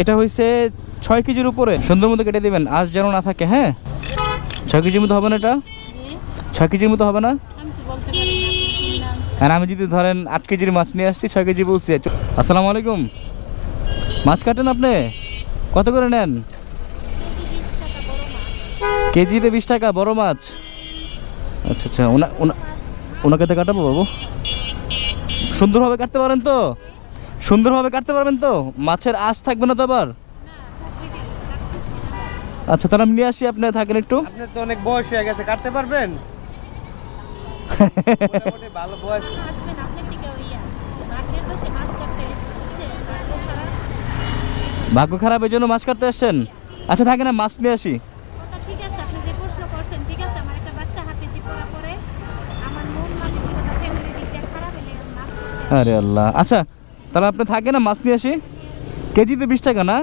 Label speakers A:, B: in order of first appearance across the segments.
A: এটা হয়েছে ছয় কেজির উপরে। সুন্দর মতো কেটে দিবেন আজ যেন না থাকে হ্যাঁ? ছয় কেজির মতো হবে না এটা? ছয় কেজির মতো হবে না। আর আমি যদি ধরেন আট কেজির মাছ নিয়ে আসছি, ছয় কেজি বলছি আসসালামু আলাইকুম। মাছ কাটেন আপনি? কত করে নেন? কেজিতে বিশ টাকা, বড় মাছ। আচ্ছা আচ্ছা ওনা ওনাকে তো কাটাবো বাবু। সুন্দরভাবে কাটতে পারেন তো? সুন্দরভাবে কাটতে পারবেন তো? মাছের আঁশ থাকবে না তো আবার? আচ্ছা তাহলে আমি নিয়ে আসি আপনি থাকেন একটু।
B: আপনার তো অনেক বয়স হয়ে গেছে কাটতে পারবেন? ভালো বয়স।
C: ভাগ্য খারাপ।
A: এই জন্য মাছ কাটতে আসছেন? আচ্ছা থাকে না মাছ নিয়ে আসি। আরে আল্লাহ। আচ্ছা তাহলে আপনি থাকে না, মাছ নিয়ে আসি? কেজিতে বিশ টাকা না?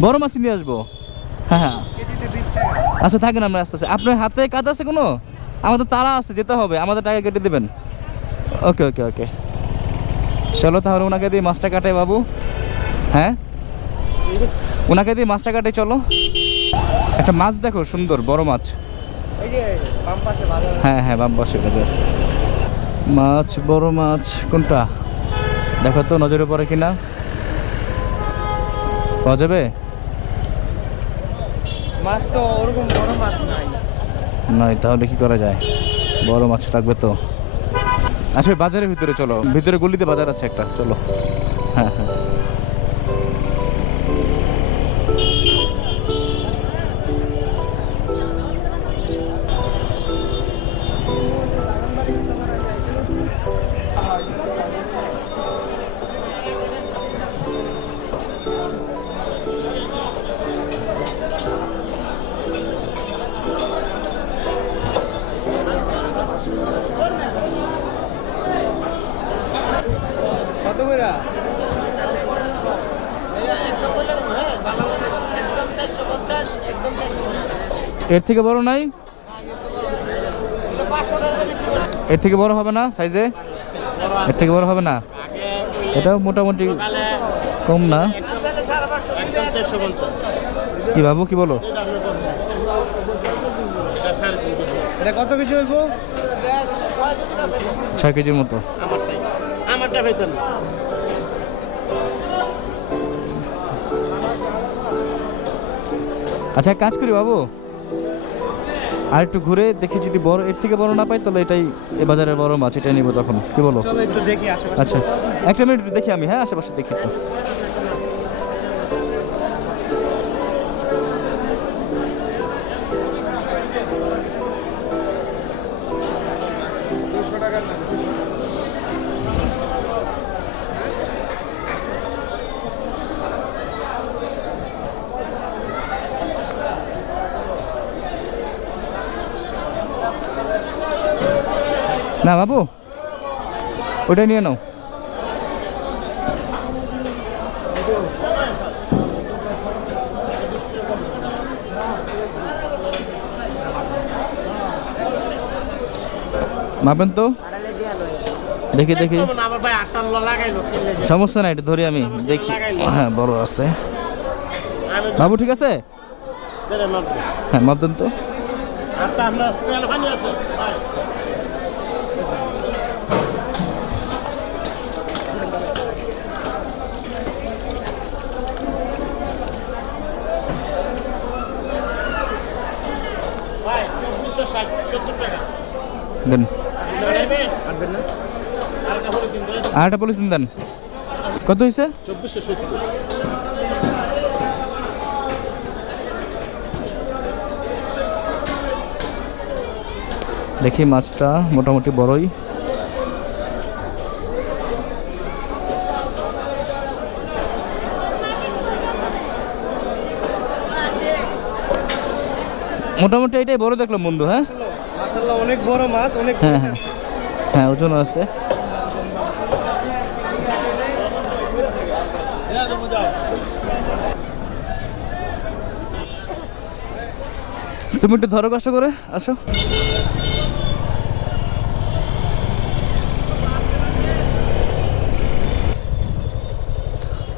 A: বড় মাছ নিয়ে আসব। হ্যাঁ হ্যাঁ। আচ্ছা থাকেন, আমরা আসতেছি। আপনার হাতে কাজ আছে কোনো? আমাদের তারা আছে, যেতে হবে। আমাদের টাকা কেটে দেবেন। ওকে ওকে ওকে। চলো তাহলে ওনাকে দিয়ে মাছটা কাটে, বাবু। হ্যাঁ? ওনাকে দিয়ে মাছটা কাটে, চলো। একটা মাছ দেখো, সুন্দর, বড় মাছ। হ্যাঁ হ্যাঁ বাম পাশে। মাছ, বড় মাছ, কোনটা? দেখো তো নজরে পড়ে কিনা। পাওয়া যাবে?
B: মাছ তো ওরকম বড় মাছ নাই।
A: তাহলে কি করা যায়? বড় মাছ লাগবে তো। আচ্ছা বাজারের ভিতরে চলো। ভিতরে গলিতে বাজার আছে একটা চলো। এর থেকে বড় নাই? এর থেকে বড় হবে না সাইজে? এর থেকে বড় হবে না? এটা মোটামুটি কম না? কি বাবু কি বলো?
B: এটা কত কিছু হইব?
A: ছয় কেজির মতো।
D: আমারটা
A: আচ্ছা এক কাজ করি বাবু। আর একটু ঘুরে দেখি যদি বড় এর থেকে বড় না পাই তাহলে এটাই এ বাজারের বড় মাছ এটাই নিবো তখন। কি বলো?
B: চলো একটু দেখি
A: আচ্ছা একটা মিনিট দেখি আমি হ্যাঁ আশেপাশে দেখি একটু। না বাবু, ওটা নিয়ে নাও। মাপেন তো। দেখি দেখি। সমস্যা নাই, এটা ধরি আমি। দেখি। হ্যাঁ বড় আছে। বাবু, ঠিক আছে? হ্যাঁ মাপ দেন তো। দেন।
D: আরেকটা
A: পলিথিন দেন। কত হয়েছে দেখি মাছটা মোটামুটি বড়ই। মোটামুটি এটাই বড় দেখলাম বন্ধু হ্যাঁ?
B: মাশাআল্লাহ অনেক বড় মাছ অনেক
A: হ্যাঁ হ্যাঁ। হ্যাঁ ওজন আছে। তুমি একটু ধরো কষ্ট করে আসো।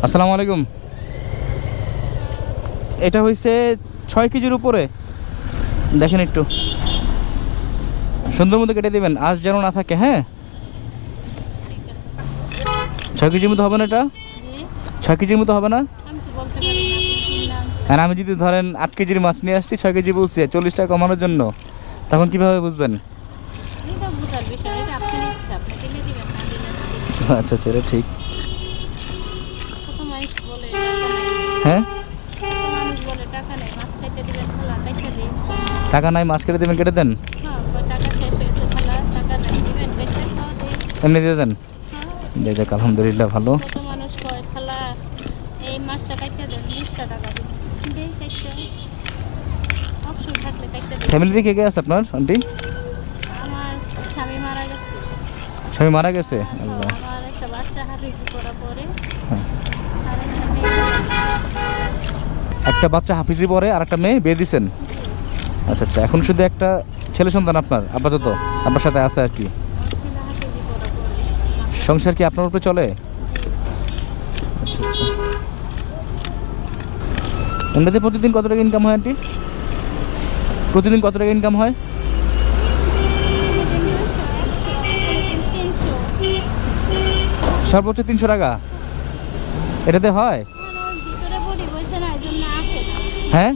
A: আসসালামু আলাইকুম। এটা হয়েছে ছয় কেজির উপরে। দেখেন একটু। সুন্দর মতো কেটে দেবেন। আজ যেন না থাকে হ্যাঁ? ছয় কেজির মতো হবে না এটা? ছয় কেজির মতো হবে না? আর আমি যদি ধরেন আট কেজির মাছ নিয়ে আসছি, ছয় কেজি বলছি, চল্লিশ টাকা কমানোর জন্য, তখন কীভাবে বুঝবেন? আচ্ছা আচ্ছা এটা ঠিক। হ্যাঁ?
C: টাকা নেই, মাছ কেটে দেবেন, কেটে দিন
A: টাকা নাই মাছ কেটে দেবেন কেটে দেন
C: হ্যাঁ কয় টাকা শেষ হয়েছে খোলা টাকা নেই দিবেন কেটে খাওয়া দিন
A: এমনি দিয়ে দেন? যাই যাক আলহামদুলিল্লাহ ভালো। ফ্যামিলিতে কে কে আছে আপনার আন্টি?
C: স্বামী মারা গেছে।
A: মারা গেছে?
C: হ্যাঁ,
A: আল্লাহ।
C: একটা বাচ্চা হাফিজি পরে
A: হ্যাঁ।
C: আর একটা মেয়ে
A: একটা বাচ্চা হাফিজি পরে আর একটা মেয়ে বিয়ে দিছেন? আচ্ছা আচ্ছা এখন শুধু একটা ছেলে সন্তান আপনার আপাতত? আপনার সাথে আছে আর কি
C: আমার ছেলে হাফিজি করা পরে
A: সংসার কি আপনার উপরে চলে? আচ্ছা আচ্ছা এমনিতে প্রতিদিন কত টাকা ইনকাম হয় আন্টি? প্রতিদিন কত টাকা ইনকাম হয়? সর্বোচ্চ তিনশো টাকা? এটাতে হয়? হ্যাঁ?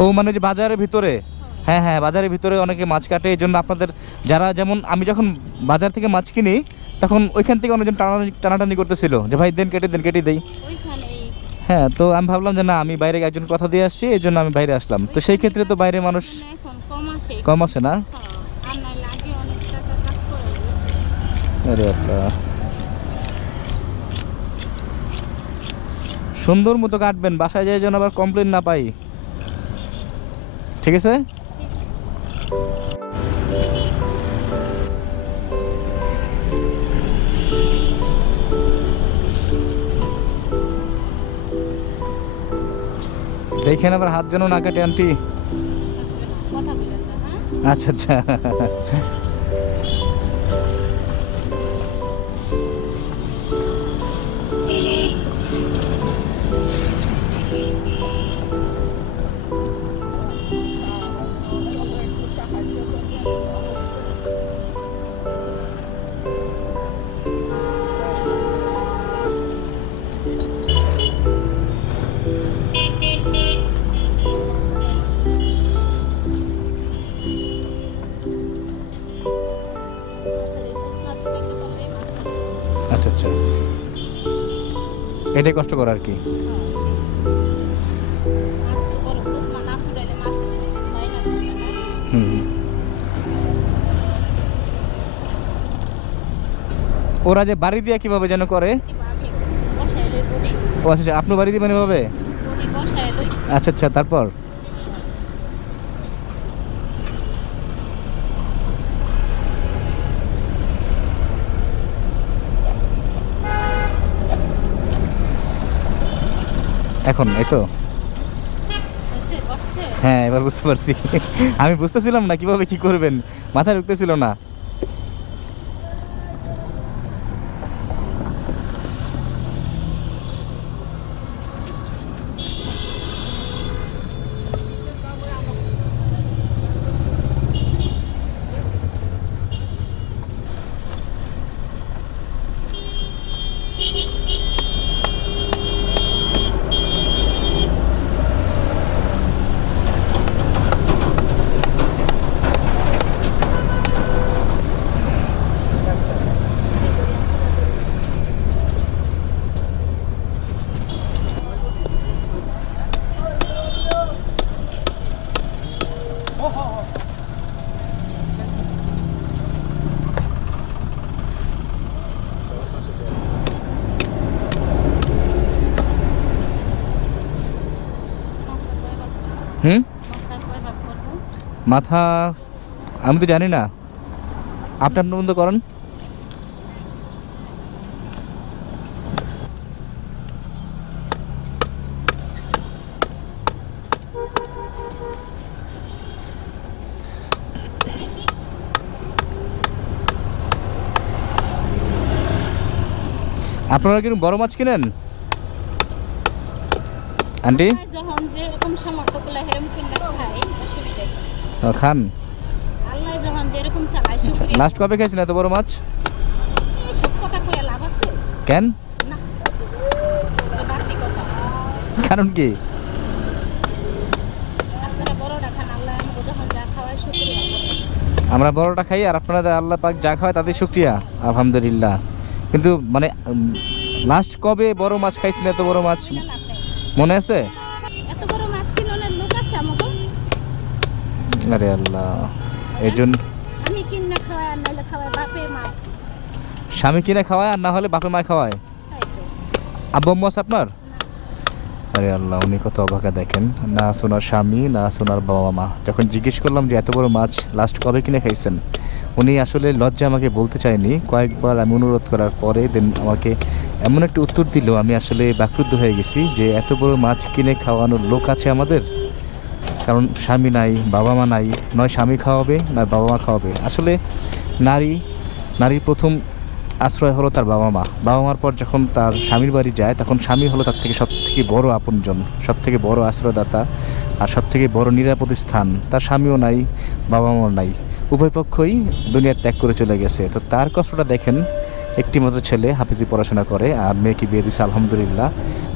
A: ও মানে যে বাজারের ভিতরে? হ্যাঁ হ্যাঁ বাজারের ভিতরে অনেকে মাছ কাটে এই জন্য আপনাদের যারা যেমন আমি যখন বাজার থেকে মাছ কিনি তখন ওইখান থেকে অনেকজন টানাটানি টানাটানি করতেছিল যে ভাই দেন কেটে দেন কেটে দেই। হ্যাঁ তো আমি ভাবলাম যে না আমি বাইরে একজন কথা দিয়ে আসছি এই জন্য আমি বাইরে আসলাম। তো সেই ক্ষেত্রে তো বাইরে মানুষ
C: কম আসে।
A: না?
C: হ্যাঁ,
A: সুন্দর মতো কাটবেন বাসায় যাই যেন আবার কমপ্লেন না পাই। ঠিক আছে? দেখেন আবার হাত যেন না কাটে আন্টি।
C: হ্যাঁ?
A: আচ্ছা আচ্ছা। না করে আর কি। ওরা যে বাড়ি দিয়ে কীভাবে যেন করে? ও আচ্ছা আচ্ছা, আপনি বাড়ি দিবেন এভাবে?
C: বসায় লই
A: আচ্ছা আচ্ছা। তারপর? এখন এই তো। হ্যাঁ এবার বুঝতে পারছি। আমি বুঝতেছিলাম না কীভাবে কি করবেন। মাথায় ঢুকতেছিল না হুম
C: মাথায় কয় ভাগ করব
A: মাথা, আমি তো জানি না। আপনি আপনার মতো করেন। আপনারা কি বড় মাছ কিনেন? আন্টি?
C: যখন যেরকম সামর্থ্য হেরম খাই
A: খান। লাস্ট কবে খাইছেন এত বড় মাছ? কেন? কারণ কি?
C: আপনারা
A: আমরা বড়টা খাই আর আপনাদের আল্লাহ পাক যা খাওয়ায় তাদের শুক্রিয়া আলহামদুলিল্লাহ। কিন্তু মানে লাস্ট কবে বড় মাছ খাইছেন এত বড় মাছ? মনে আছে? আরে আল্লাহ। এই জন্য স্বামী কিনে খাওয়ায় আর না হলে বাপে মায় খাওয়ায়? আব্বু আম্মু আছে আপনার? আরে আল্লাহ উনি কত অবাকা দেখেন। না আছে ওনার স্বামী না আছে ওনার বাবা মা। যখন জিজ্ঞেস করলাম যে এত বড় মাছ লাস্ট কবে কিনে খাইছেন? উনি আসলে লজ্জা আমাকে বলতে চায়নি। কয়েকবার আমি অনুরোধ করার পরে দেন আমাকে এমন একটা উত্তর দিল। আমি আসলে বাক্রুদ্ধ হয়ে গেছি যে এত বড় মাছ কিনে খাওয়ানোর লোক আছে আমাদের? কারণ স্বামী নাই, বাবা মা নাই, নয় স্বামী খাওয়াবে, নয় বাবা মা খাওয়াবে। আসলে নারী, নারীর প্রথম আশ্রয় হলো তার বাবা মা। বাবা মার পর যখন তার স্বামীর বাড়ি যায়, তখন স্বামী হলো তার থেকে সব থেকে বড় আপনজন সব থেকে বড় আশ্রয়দাতা আর সব থেকে বড় নিরাপদ স্থান। তার স্বামীও নাই, বাবা মাও নাই। উভয় পক্ষই দুনিয়া ত্যাগ করে চলে গেছে। তো তার কষ্টটা দেখেন একটি মাত্র ছেলে হাফিজি পড়াশোনা করে আর মেয়েকে বিয়ে দিছে আলহামদুলিল্লাহ।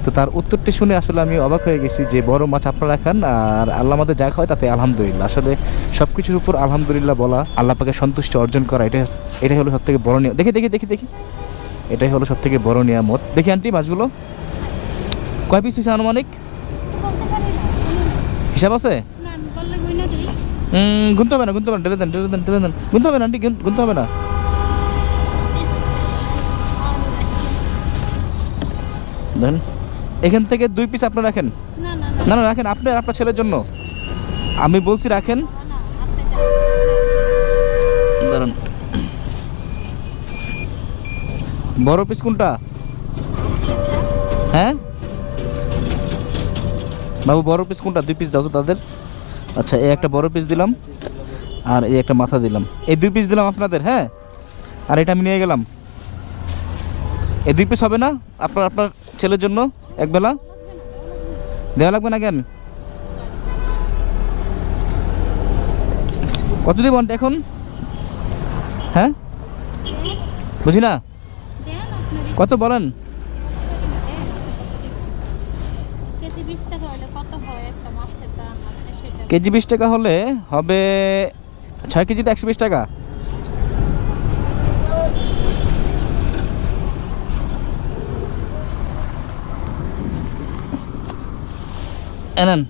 A: তো তার উত্তরটি শুনে আসলে আমি অবাক হয়ে গেছি যে বড় মাছ আপনারা খান আর আল্লাহ আমাদের যা হয় তাতে আলহামদুলিল্লাহ। আসলে সব কিছুর উপর আলহামদুলিল্লাহ বলা আল্লাহ পাকে সন্তুষ্টি অর্জন করা এটা এটাই হলো সব থেকে বড় নিয়ম দেখি দেখি দেখি দেখি। এটাই হলো সব থেকে বড় নিয়ামত। দেখি আন্টি মাছগুলো। কয় পিস হয়েছে আনুমানিক? হিসাব আছে? গুনতে হবে না গুনতে হবে না। ঢেলে দেন ঢেলে দেন ঢেলে দেন। গুনতে হবে না আন্টি গুনতে হবে না। দেন। এখান থেকে দুই পিস আপনি রাখেন?
C: না না
A: রাখেন আপনি আপনার ছেলের জন্য। আমি বলছি রাখেন। দাঁড়ান। বড় পিস কোনটা? হ্যাঁ? বাবু বড় পিস কোনটা? দুই পিস দাও তো তাদের। আচ্ছা এই একটা বড় পিস দিলাম। আর এই একটা মাথা দিলাম। এই দুই পিস দিলাম আপনাদের হ্যাঁ? আর এটা আমি নিয়ে গেলাম। এই দুই পিস হবে না? আপনার আপনার ছেলের জন্য একবেলা দেওয়া লাগবে না কেন? কত দিব এখন? হ্যাঁ? বুঝি না? কত বলেন? কেজি বিশ টাকা হলে হবে ছয় কেজিতে একশো বিশ টাকা। এনেন।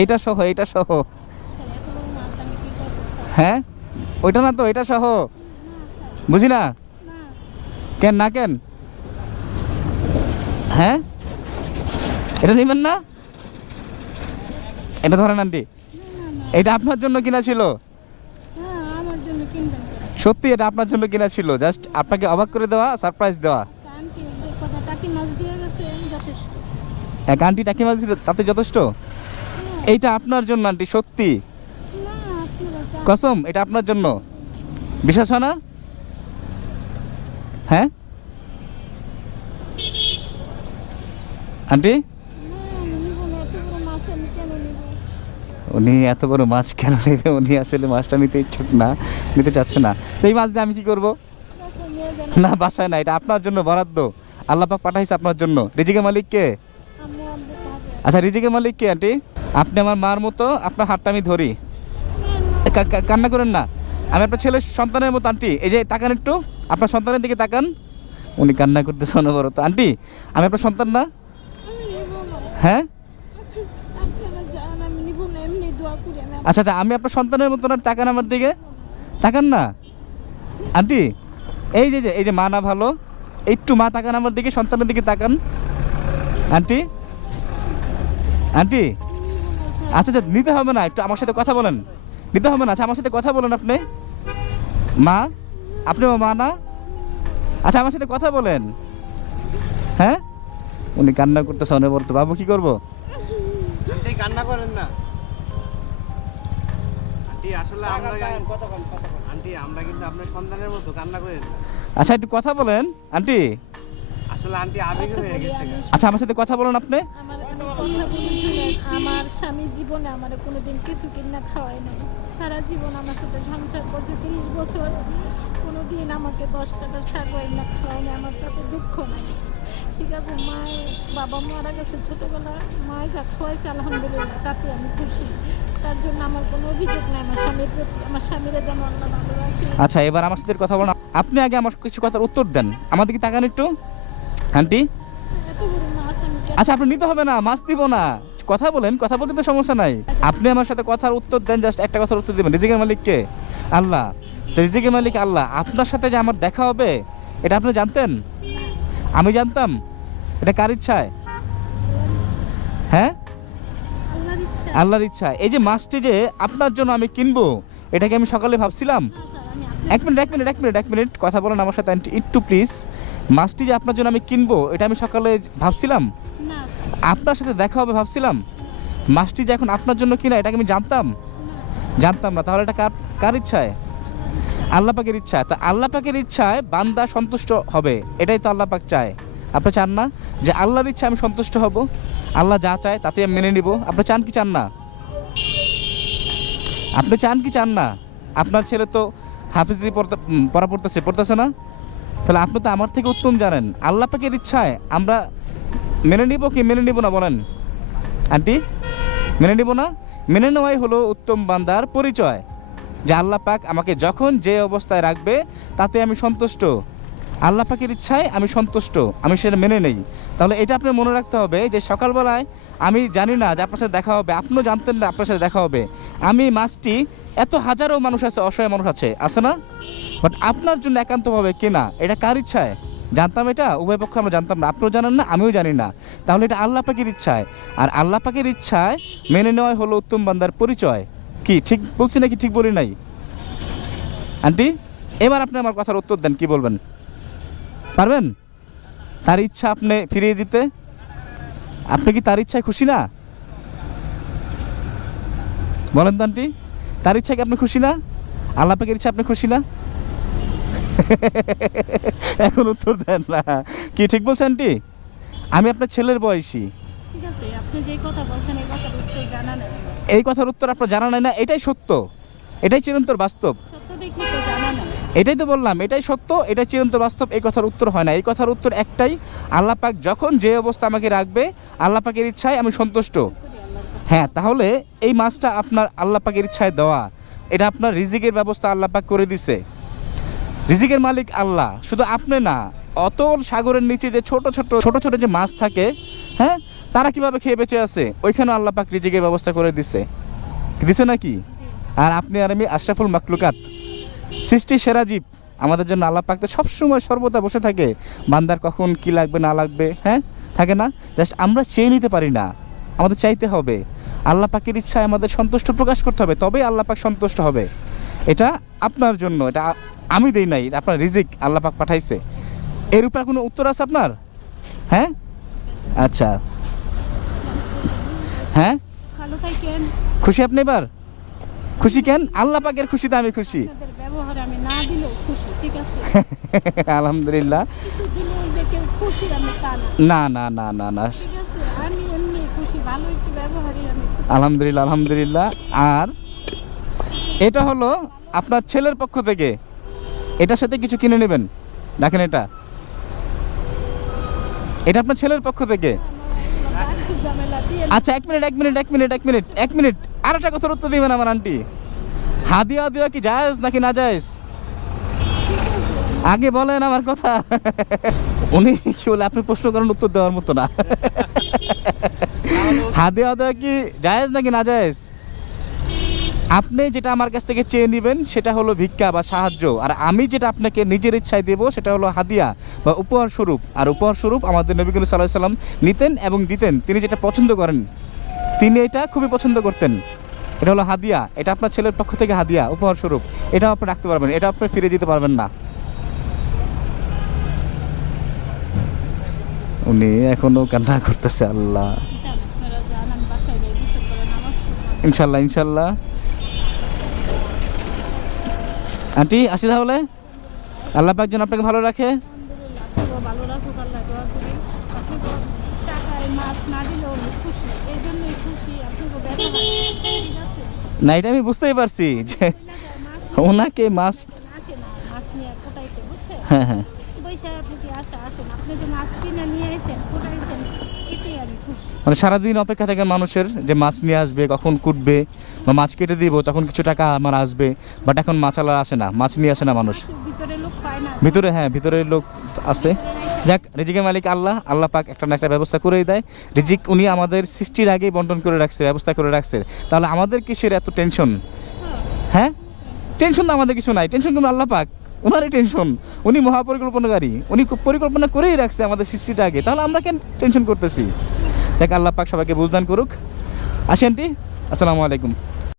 A: এইটা সহ এইটা সহ? হ্যাঁ? ওইটা না তো এটা সহ। বুঝি না? কেন না কেন? হ্যাঁ? এটা নেবেন না? এটা ধরেন আন্টি। এটা আপনার জন্য কিনা ছিল? সত্যি, এটা আপনার জন্য কিনা ছিল? জাস্ট আপনাকে অবাক করে দেওয়া, সারপ্রাইজ দেওয়া। এক আন্টি টাকি মাছ দিতে তাতে যথেষ্ট? এইটা আপনার জন্য আন্টি সত্যি? কসম এটা আপনার জন্য? বিশ্বাস হয় না? হ্যাঁ? আন্টি? উনি এত বড় মাছ কেন নেবে? উনি আসলে মাছটা নিতে ইচ্ছুক না নিতে চাচ্ছে না। তো এই মাছ দিয়ে আমি কি করব? না বাসায় না এটা আপনার জন্য বরাদ্দ। আল্লাহ পাক পাঠাইছে আপনার জন্য। রিজিকের মালিক কে? আচ্ছা রিজিকের মালিক কে আন্টি? আপনি আমার মার মতো আপনার হাতটা আমি ধরি। কান্না করেন না। আমি আপনার ছেলের সন্তানের মতো আন্টি। এই যে, তাকান একটু। আপনার সন্তানের দিকে তাকান। উনি কান্না করতেছে অনবরত। আন্টি, আমি আপনার সন্তান না? হ্যাঁ? আচ্ছা আচ্ছা আমি আপনার সন্তানের মতো না তাকান আমার দিকে। তাকান না? আন্টি এই যে এই যে, মা না ভালো। একটু মা তাকান আমার দিকে সন্তানের দিকে তাকান। আন্টি? আন্টি? আচ্ছা আচ্ছা নিতে হবে না একটু আমার সাথে কথা বলেন। নিতে হবে না আচ্ছা আমার সাথে কথা বলেন আপনি। মা? আপনি মা না? আচ্ছা আমার সাথে কথা বলেন। হ্যাঁ? উনি কান্না করতেছে অনবরত। বাবু কি করব?
B: কান্না করেন না। আন্টি আসলে আমরা আন্টি আমরা কিন্তু আপনার সন্তানের মতো কান্না করেন না।
A: আচ্ছা একটু কথা বলেন আন্টি।
B: আসলে আন্টি আবেগ হয়ে গেছে
A: আচ্ছা আমার সাথে কথা বলেন আপনি।
C: আমার স্বামী জীবনে আমার কোনোদিন কিছু কিনা খাওয়াই না সারা জীবন আমার সাথে সংসার করছে তিরিশ বছর। কোনোদিন আমাকে দশ টাকার শাক না খাওয়ায় না আমার তাতে দুঃখ নাই। ঠিক আছে মায়ে বাবা মারা গেছে ছোটোবেলা মায়ে যা খাওয়াইছে আলহামদুলিল্লাহ তাতে আমি খুশি। তার জন্য আমার কোনো অভিযোগ নাই আমার স্বামীর আমার স্বামীরা যেন আল্লাহ ভালো রাখে।
A: আচ্ছা এবার আমার সাথে কথা বলুন আপনি আগে আমার কিছু কথার উত্তর দেন। আমাদের কি তাকান একটু। আন্টি? আচ্ছা আপনি নিতে হবে না মাছ দিব না। কথা বলেন কথা বলতে তো সমস্যা নাই। আপনি আমার সাথে কথার উত্তর দেন জাস্ট একটা কথার উত্তর দিবেন। রিজিকের মালিককে? আল্লাহ তো রিজিকের মালিক আল্লাহ। আপনার সাথে যে আমার দেখা হবে এটা আপনি জানতেন? আমি জানতাম? এটা কার ইচ্ছায়? হ্যাঁ?
C: আল্লাহর ইচ্ছা।
A: এই যে মাছটি যে আপনার জন্য আমি কিনবো এটাকে আমি সকালে ভাবছিলাম। এক মিনিট এক মিনিট এক মিনিট এক মিনিট কথা বলেন আমার সাথে আন্টি একটু প্লিজ মাছটি যে আপনার জন্য আমি কিনবো এটা আমি সকালে ভাবছিলাম? আপনার সাথে দেখা হবে ভাবছিলাম? মাছটি যে এখন আপনার জন্য কিনা এটাকে আমি জানতাম? জানতাম না। তাহলে এটা কার কার ইচ্ছায়? আল্লাহ পাকের ইচ্ছা। তা আল্লাহ পাকের ইচ্ছায় বান্দা সন্তুষ্ট হবে, এটাই তো আল্লাহ পাক চায়। আপনি চান না যে আল্লাহর ইচ্ছা আমি সন্তুষ্ট হব? আল্লাহ যা চায় তাতে আমি মেনে নিব। আপনি চান কি চান না? আপনি চান কি চান না? আপনার ছেলে তো হাফিজি পড়তে পড়া পড়তেছে পড়তেছে না? তাহলে আপনি তো আমার থেকে উত্তম জানেন। আল্লাহ পাকের ইচ্ছায় আমরা মেনে নিব কি মেনে নিব না বলেন? আন্টি, মেনে নিব না? মেনে নেওয়াই হলো উত্তম বান্দার পরিচয়। যে আল্লাহ পাক আমাকে যখন যে অবস্থায় রাখবে, তাতে আমি সন্তুষ্ট। আল্লাহ পাকের ইচ্ছায় আমি সন্তুষ্ট, আমি সেটা মেনে নেই। তাহলে এটা আপনার মনে রাখতে হবে যে সকালবেলায় আমি জানি না যে আপনার সাথে দেখা হবে, আপনিও জানতেন না আপনার সাথে দেখা হবে। আমি মাছটি, এত হাজারো মানুষ আছে, অসহায় মানুষ আছে আছে না? বাট আপনার জন্য একান্তভাবে কেনা এটা কার ইচ্ছায়? জানতাম এটা? উভয় পক্ষ আমরা জানতাম না, আপনিও জানেন না, আমিও জানি না। তাহলে এটা আল্লাহ পাকের ইচ্ছায়। আর আল্লাহ পাকের ইচ্ছায় মেনে নেওয়াই হলো উত্তম বান্দার পরিচয়। কি? ঠিক বলছি নাকি ঠিক বলি নাই? আন্টি এবার আপনি আমার কথার উত্তর দেন, কি বলবেন? পারবেন? তার ইচ্ছা আপনি ফিরিয়ে দিতে? আপনি কি তার ইচ্ছায় খুশি না? বলেন তো আন্টি তার ইচ্ছা কি আপনি খুশি না? আল্লাহ পাকের ইচ্ছা আপনি খুশি না? এখন উত্তর দেন না। কি ঠিক বলছেন আন্টি আমি আপনার ছেলের বয়সী।
C: ঠিক আছে, আপনি যে কথা বলছেন, এই কথার উত্তর জানা নেই
A: এই কথার উত্তর আপনার জানা নাই না এটাই সত্য। এটাই চিরন্তর বাস্তব। এটাই তো বললাম এটাই সত্য এটাই চিরন্তর বাস্তব এই কথার উত্তর হয় না। এই কথার উত্তর একটাই আল্লাহ পাক যখন যে অবস্থা আমাকে রাখবে আল্লাহ পাকের ইচ্ছায় আমি সন্তুষ্ট। হ্যাঁ তাহলে এই মাছটা আপনার আল্লাহ পাকের ইচ্ছায় দেওয়া এটা আপনার রিজিকের ব্যবস্থা আল্লাহ পাক করে দিছে। রিজিকের মালিক আল্লাহ শুধু আপনি না অতল সাগরের নিচে যে ছোট ছোট ছোট ছোট যে মাছ থাকে হ্যাঁ তারা কীভাবে খেয়ে বেঁচে আছে? ওইখানে আল্লাহ পাক রিজিকের ব্যবস্থা করে দিছে। দিছে নাকি? আর আপনি আর আমি আশরাফুল মাকলুকাত সৃষ্টি সেরা জীব। আমাদের জন্য আল্লাহ পাক তো সবসময় সর্বদা বসে থাকে। বান্দার কখন কি লাগবে, না লাগবে হ্যাঁ? থাকে না? জাস্ট আমরা চেয়ে নিতে পারি না। আমাদের চাইতে হবে। আল্লাহ পাকের ইচ্ছায় আমাদের সন্তুষ্ট প্রকাশ করতে হবে। তবেই আল্লাহ পাক সন্তুষ্ট হবে। এটা আপনার জন্য, এটা আমি দেই নাই আপনার রিজিক আল্লাহ পাক পাঠাইছে। এর উপর কোনো উত্তর আছে আপনার? হ্যাঁ? আচ্ছা। হ্যাঁ?
C: ভালো থাকেন।
A: খুশি আপনি এবার? খুশি কেন? আল্লাহ পাকের খুশিতে আমি খুশি। আলহামদুলিল্লাহ।
C: না।
A: না না না না। আলহামদুলিল্লাহ আলহামদুলিল্লাহ। আর এটা হলো আপনার ছেলের পক্ষ থেকে। এটার সাথে কিছু কিনে নেবেন? দেখেন এটা। এটা আপনার ছেলের পক্ষ থেকে। আচ্ছা এক মিনিট এক মিনিট এক মিনিট এক মিনিট এক মিনিট। আর একটা কথার উত্তর দিবেন আমার আন্টি। হাদিয়া দেওয়া কি জায়েজ নাকি না জায়েজ? আগে বলেন আমার কথা। উনি কি বলে, আপনি প্রশ্ন করেন, উত্তর দেওয়ার মতো না। হাদিয়া দেওয়া কি জায়েজ নাকি না জায়েজ? আপনি যেটা আমার কাছ থেকে চেয়ে নেবেন সেটা হলো ভিক্ষা বা সাহায্য। আর আমি যেটা আপনাকে নিজের ইচ্ছায় দেব সেটা হলো হাদিয়া বা উপহার স্বরূপ। আর উপহার স্বরূপ আমাদের নবী করিম সাল্লাহ সাল্লাম নিতেন এবং দিতেন। তিনি যেটা পছন্দ করেন তিনি এটা খুবই পছন্দ করতেন। এটা হলো হাদিয়া। এটা আপনার ছেলের পক্ষ থেকে হাদিয়া উপহার স্বরূপ। এটাও আপনি রাখতে পারবেন এটা আপনি ফিরে দিতে পারবেন না। উনি এখনও কান্না করতেছে আল্লাহ। ইনশাল্লাহ আপনারা আন্টি আসি তাহলে? আল্লাহ পাক যেন আপনাকে ভালো রাখে।
C: না
A: এটা আমি বুঝতেই পারছি যে ওনাকে
C: মাস
A: হ্যাঁ হ্যাঁ।
C: পয়সা আপনি কি আসা আসেন আপনি যে মাছ কিনে নিয়ে এসেন কোটাইছেন এটাই আমি খুশি।
A: মানে সারাদিন অপেক্ষা থাকে মানুষের যে মাছ নিয়ে আসবে কখন কুটবে বা মাছ কেটে দিব তখন কিছু টাকা আমার আসবে বাট এখন মাছ আলা আসে না মাছ নিয়ে আসে না মানুষ।
C: ভিতরে লোক পায় না।
A: ভিতরে হ্যাঁ ভিতরে লোক আছে। যাক রিজিকের মালিক আল্লাহ আল্লাহ পাক একটা না একটা ব্যবস্থা করেই দেয়। রিজিক উনি আমাদের সৃষ্টির আগেই বন্টন করে রাখছে ব্যবস্থা করে রাখছে। তাহলে আমাদের কিসের এত টেনশন হ্যাঁ। টেনশন তো আমাদের কিছু নাই টেনশন কিন্তু আল্লাহ পাক। ওনারই টেনশন উনি মহাপরিকল্পনাকারী উনি পরিকল্পনা করেই রাখছে আমাদের সৃষ্টিটা আগে। তাহলে আমরা কেন টেনশন করতেছি? দেখ আল্লাহ পাক সবাইকে বুঝদান করুক। আসেন আসসালামু আলাইকুম।